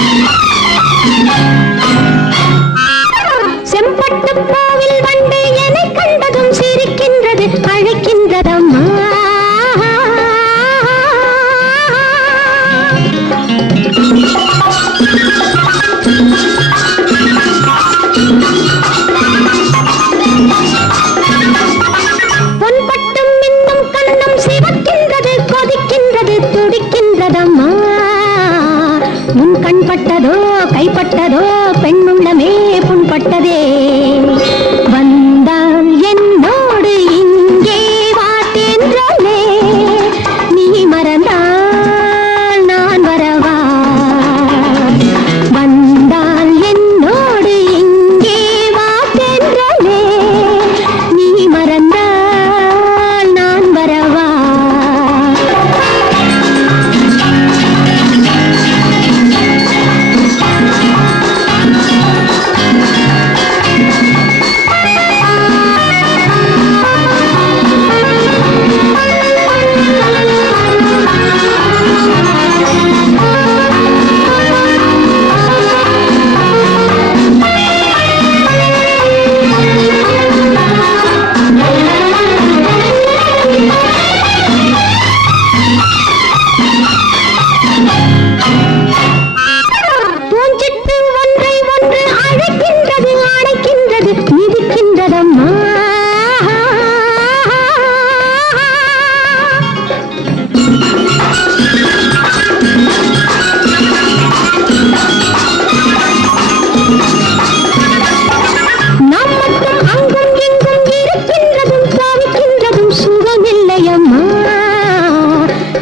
Ah! கைப்பட்டதோ பெண்ணுள்ளமே புண்பட்டதே.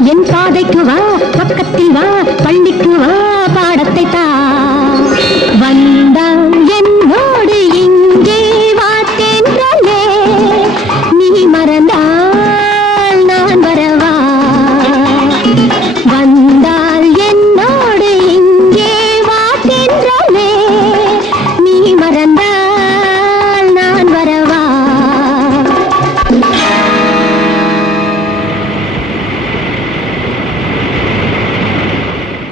என் பாதைக்கு வா பக்கத்தில் வா பள்ளிக்கு வா பாடத்தை தா.